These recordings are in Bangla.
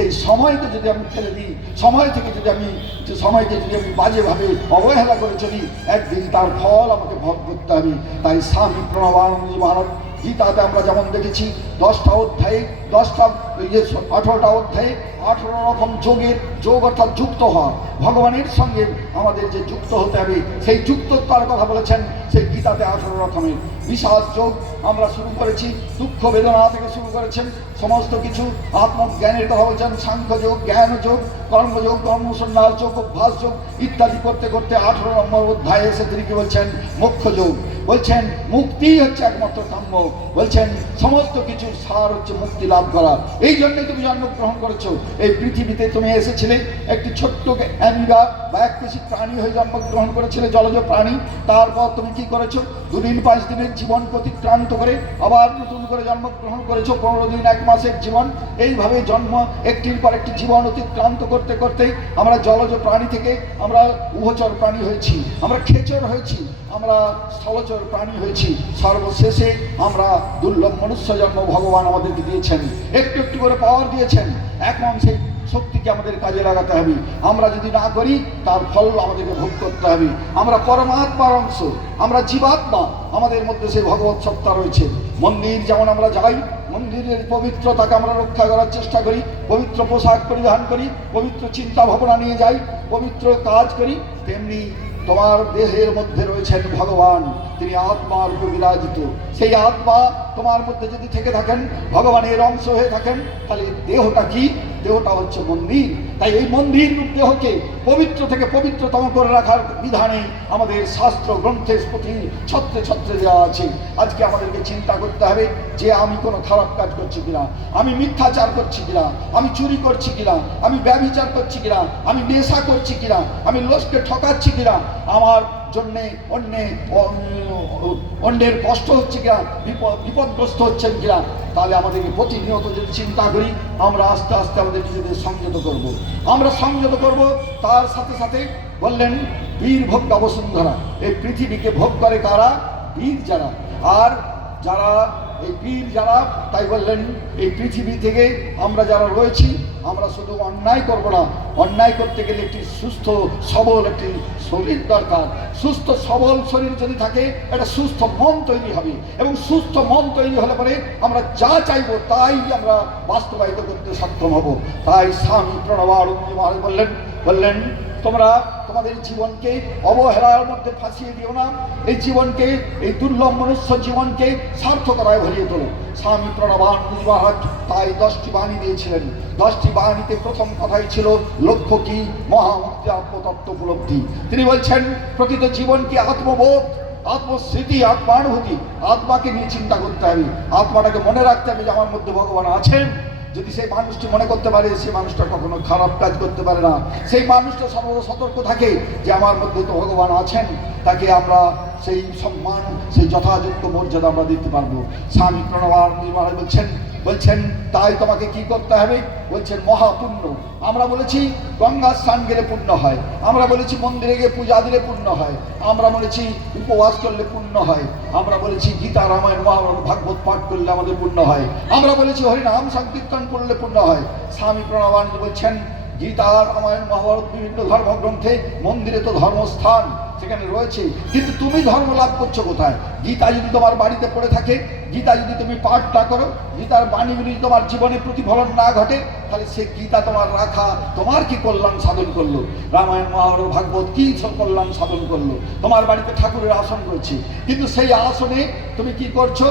সেই সময়কে যদি আমি ফেলে দিই, সময়কে যদি আমি বাজেভাবে অবহেলা করে চলি, একদিন তার ফল আমাকে ভোগ করতে হবে। তাই স্বামী প্রণবানন্দজি মহারাজ গীতাতে আমরা যেমন দেখেছি 10টা অধ্যায়ে 18টা অধ্যায়ে 18 রকম যোগ অর্থাৎ যুক্ত হওয়া, ভগবানের সঙ্গে আমাদের যে যুক্ত হতে হবে সেই যুক্ততার কথা বলেছেন সেই গীতাতে 18 রকমের বিশাল যোগ আমরা শুরু করেছি। দুঃখ বেদনা থেকে শুরু করেছেন সমস্ত কিছু, আত্মজ্ঞানের কথা বলছেন, সাংখ্য যোগ, জ্ঞান যোগ, কর্মযোগ, কর্মসন্ন্যাস যোগ, অভ্যাস যোগ ইত্যাদি করতে করতে 18 নম্বর অধ্যায়ে এসে তিনি কি বলছেন, মোক্ষ যোগ। বলছেন মুক্তি হচ্ছে একমাত্র কাম্য, বলছেন সমস্ত কিছুর সার হচ্ছে মুক্তি লাভ করা। এই জন্যই তুমি জন্মগ্রহণ করেছো। এই পৃথিবীতে তুমি এসেছিলে একটি ছোট্ট অ্যামিবা বা এককোষী প্রাণী হয়ে জন্মগ্রহণ করেছিলে, জলজ প্রাণী। তারপর তুমি কি করেছো, 2 দিন 5 দিনের জীবন অতিক্রান্ত করে আবার নতুন করে জন্মগ্রহণ করেছো, 15 দিন 1 মাসের জীবন। এইভাবে জন্ম একটির পর একটি জীবন অতিক্রান্ত করতে করতে আমরা জলজ প্রাণী থেকে আমরা উভচর প্রাণী হয়েছি, আমরা খেচর হয়েছি, আমরা স্থলচর প্রাণী হয়েছি, সর্বশেষে আমরা দুর্লভ মনুষ্য জন্ম ভগবান আমাদেরকে দিয়েছেন, একটু একটু করে পাওয়ার দিয়েছেন। এখন সেই শক্তিকে আমাদের কাজে লাগাতে হবে। আমরা যদি না করি তার ফল আমাদেরকে ভোগ করতে হবে। আমরা পরমাত্মার অংশ, আমরা জীবাত্মা, আমাদের মধ্যে সেই ভগবত সত্তা রয়েছে। মন্দির যেমন আমরা যাই, মন্দিরের পবিত্রতাকে আমরা রক্ষা করার চেষ্টা করি, পবিত্র পোশাক পরিধান করি, পবিত্র চিন্তা ভাবনা নিয়ে যাই, পবিত্র কাজ করি, তেমনি তোমার দেহের মধ্যে রয়েছেন ভগবান, তিনি আত্মার রূপে বিরাজিত। সেই আত্মা তোমার মধ্যে যদি থেকে থাকেন, ভগবানের অংশ হয়ে থাকেন, তাহলে দেহটা কি, দেহটা হচ্ছে মন্দির। তাই এই মন্দির রূপ দেহকে পবিত্র থেকে পবিত্রতম করে রাখার বিধানে আমাদের শাস্ত্র গ্রন্থের প্রতি ছত্রে ছত্রে দেওয়া আছে। আজকে আমাদেরকে চিন্তা করতে হবে যে আমি কোনো খারাপ কাজ করছি কিনা, আমি মিথ্যাচার করছি কিনা, আমি চুরি করছি কিনা, আমি ব্যভিচার করছি কিনা, আমি নেশা করছি কিনা, আমি লোককে ঠকাচ্ছি কিনা, আমার জন্যে অন্যের কষ্ট হচ্ছে কিনা, বিপদগ্রস্ত হচ্ছেন কিনা। তাহলে আমাদেরকে প্রতিনিয়ত যদি চিন্তা করি, আমরা আস্তে আস্তে আমাদের নিজেদের সংযত করব। আমরা সংযত করব। তার সাথে সাথে বললেন বীর ভোগ বসুন্ধরা, এই পৃথিবীকে ভোগ করে কারা, বীর যারা। আর যারা এই বীর যারা, তাই বললেন এই পৃথিবী থেকে আমরা যারা রয়েছি, আমরা শুধু অন্যায় করব না, অন্যায় করতে গেলে একটি সুস্থ সবল একটি শরীর দরকার। সুস্থ সবল শরীর যদি থাকে, একটা সুস্থ মন তৈরি হবে, এবং সুস্থ মন তৈরি হলে পরে আমরা যা চাইবো তাই আমরা বাস্তবায়িত করতে সক্ষম হব। তাই স্বামী প্রণবানন্দজি মহারাজ বললেন তোমরা তোমাদের জীবনকে অবহেলার মধ্যে ফাঁসিয়ে দিও না, এই জীবনকে, এই দুর্লভ মনুষ্য জীবনকে সার্থকতায় ভরিয়ে তোলো। স্বামী প্রণবানন্দজি মহারাজ তাই 10টি বাণী দিয়েছিলেন। 10টি বাণীতে প্রথম কথাই ছিল লক্ষ্য কি, মহামুক্তি, আত্মতত্ত্ব উপলব্ধি। তিনি বলছেন প্রকৃত জীবন কি আত্মবোধ, আত্মস্মৃতি, আত্মানুভূতি। আত্মাকে নিয়ে চিন্তা করতে হবে, আত্মাটাকে মনে রাখতে হবে যে আমার মধ্যে ভগবান আছেন। যদি সেই মানুষটি মনে করতে পারে, সেই মানুষটা কখনো খারাপ কাজ করতে পারে না। সেই মানুষটা সর্বদা সতর্ক থাকে যে আমার মধ্যে তো ভগবান আছেন, তাকে আমরা সেই সম্মান, সেই যথাযোগ্য মর্যাদা আমরা দিতে পারবো। স্বামী প্রণবানন্দজি মহারাজ বলছেন তাই তোমাকে কি করতে হবে, বলছেন মহাপুণ্য। আমরা বলেছি গঙ্গা স্নান গেলে পুণ্য হয়, আমরা বলেছি মন্দিরে গিয়ে পূজা দিলে পুণ্য হয়, আমরা বলেছি উপবাস করলে পুণ্য হয়, আমরা বলেছি গীতা, রামায়ণ, মহাভারত, ভাগবত পাঠ করলে আমাদের পুণ্য হয়, আমরা বলেছি হরিনাম সংকীর্তন করলে পুণ্য হয়। স্বামী প্রণবানন্দজি বলছেন গীতা, রামায়ণ, মহাভারত, বিভিন্ন ধর্মগ্রন্থে, মন্দিরে তো ধর্মস্থান সেখানে রয়েছে, কিন্তু তুমি ধর্ম লাভ করছো কোথায়? গীতা যদি তোমার বাড়িতে পড়ে থাকে, গীতা যদি তুমি পাঠ না করো, গীতার বাণীগুলি তোমার জীবনে প্রতিফলন না ঘটে, তাহলে সে গীতা তোমার রাখা তোমার কি কল্যাণ সাধন করলো? রামায়ণ, মহাভারত, ভাগবত কি কল্যাণ সাধন করলো? তোমার বাড়িতে ঠাকুরের আসন রয়েছে, কিন্তু সেই আসনে তুমি কি করছো?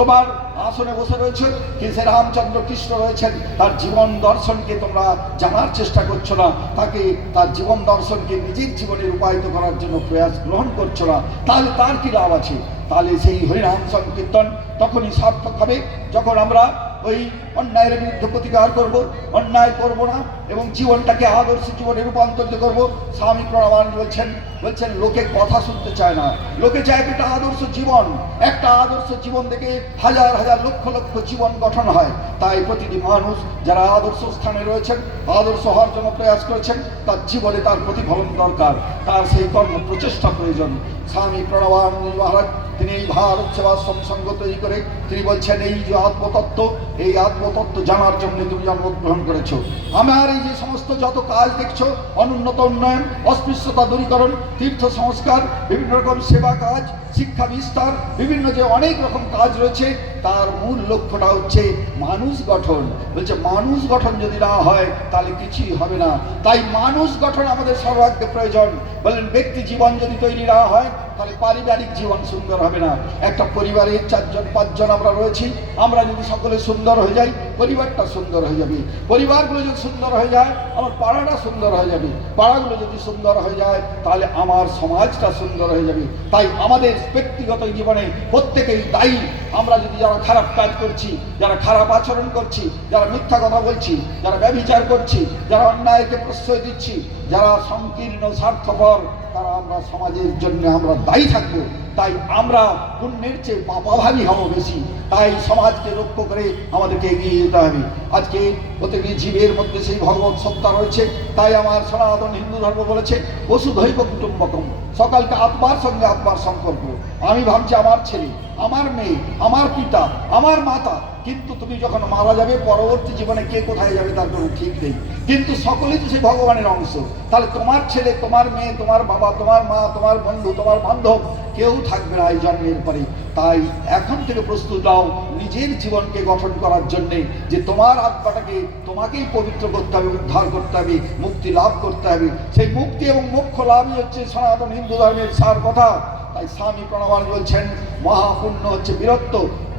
তোমার আসনে বসে রয়েছে কিন্তু রামচন্দ্র কৃষ্ণ রয়েছেন, তার জীবন দর্শনকে তোমরা জানার চেষ্টা করছো না, তাকে তার জীবন দর্শনকে নিজের জীবনে রূপায়িত করার জন্য প্রয়াস গ্রহণ করছো না, তাহলে তার কি লাভ আছে? তাহলে সেই হরিনাম সংকীর্তন তখনই সার্থক হবে যখন আমরা ওই অন্যায়ের বিরুদ্ধে প্রতিকার করব, অন্যায় করব না, এবং জীবনটাকে আদর্শ জীবনে রূপান্তরিত করব। স্বামী প্রণবানন্দজি বলছেন লোকে কথা শুনতে চায় না, লোকে চায় একটা আদর্শ জীবন। একটা আদর্শ জীবন থেকে হাজার হাজার লক্ষ লক্ষ জীবন গঠন হয়। তাই প্রতিটি মানুষ যারা আদর্শ স্থানে রয়েছেন, আদর্শ হওয়ার জন্য প্রয়াস করেছেন, তার জীবনে তার প্রতিফলন দরকার, তার সেই কর্ম প্রচেষ্টা প্রয়োজন। স্বামী প্রণবানন্দ মহারাজ তিনি এই ভারত সেবাশ্রম সংঘ তৈরি করে তিনি বলছেন এই যে আত্মতত্ত্ব, এই আত্মতত্ত্ব জানার জন্য তুমি জন্মগ্রহণ করেছো। আমার এই যে সমস্ত যত কাজ দেখছো, অনুন্নত উন্নয়ন, অস্পৃশ্যতা দূরীকরণ, তীর্থ সংস্কার, বিভিন্ন রকম সেবা কাজ, শিক্ষা বিস্তার, বিভিন্ন যে অনেক রকম কাজ রয়েছে, তার মূল লক্ষ্যটা হচ্ছে মানুষ গঠন। বলছে মানুষ গঠন যদি না হয় তাহলে কিছুই হবে না। তাই মানুষ গঠন আমাদের সর্বাগ্রে প্রয়োজন। বললেন ব্যক্তি জীবন যদি তৈরি না হয় তাহলে পারিবারিক জীবন সুন্দর হবে না। একটা পরিবারে 4জন 5জন আমরা রয়েছি, আমরা যদি সকলে সুন্দর হয়ে যাই পরিবারটা সুন্দর হয়ে যাবে। পরিবারগুলো যদি সুন্দর হয়ে যায় আমার পাড়াটা সুন্দর হয়ে যাবে। পাড়াগুলো যদি সুন্দর হয়ে যায় তাহলে আমার সমাজটা সুন্দর হয়ে যাবে। তাই আমাদের ব্যক্তিগত জীবনে প্রত্যেকেই দায়ী। আমরা যদি যারা খারাপ কাজ করছি, যারা খারাপ আচরণ করছি, যারা মিথ্যা কথা বলছি, যারা ব্যভিচার করছি, যারা অন্যায়কে প্রশ্রয় দিচ্ছি, যারা সংকীর্ণ স্বার্থপর, তারা আমরা সমাজের জন্য আমরা দায়ী থাকবো। তাই আমরা পুণ্যের চেয়ে পাপাভাবী হব বেশি। তাই সমাজকে রক্ষা করে আমাদেরকে এগিয়ে যেতে হবে। আজকে প্রত্যেকটি জীবের মধ্যে সেই ভগবত সত্তা রয়েছে। তাই আমার সনাতন হিন্দু ধর্ম বলেছে বসুধৈব কুটুম্বকম, সকালকে আত্মার সঙ্গে আত্মার সম্পর্ক। আমি ভাবছি আমার ছেলে, আমার মেয়ে, আমার পিতা, আমার মাতা, কিন্তু তুমি যখন মারা যাবে পরবর্তী জীবনে কে কোথায় যাবে তার কোনো ঠিক নেই। কিন্তু সকলেই তো সেই ভগবানের অংশ। তাহলে তোমার ছেলে, তোমার মেয়ে, তোমার বাবা, তোমার মা, তোমার বন্ধু, তোমার বান্ধব কেউ থাকবে না এই জন্মের পরে। তাই এখন থেকে প্রস্তুত নাও নিজের জীবনকে গঠন করার জন্যে, যে তোমার আত্মাটাকে তোমাকেই পবিত্র করতে হবে, উদ্ধার করতে হবে, মুক্তি লাভ করতে হবে। সেই মুক্তি এবং মোক্ষ লাভই হচ্ছে সনাতন হিন্দু ধর্মের সার কথা। তাই স্বামী প্রণবানন্দ বলছেন মহাপুণ্য হচ্ছে বীরত্ব।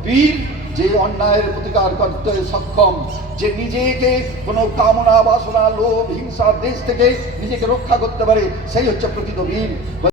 বীর যে অন্যায়ের প্রতিকার করতে সক্ষম, যে নিজেকে কোনো কামনা বাসনা লোভ হিংসা দেশ থেকে নিজেকে রক্ষা করতে পারে, সেই হচ্ছে প্রকৃত বীর।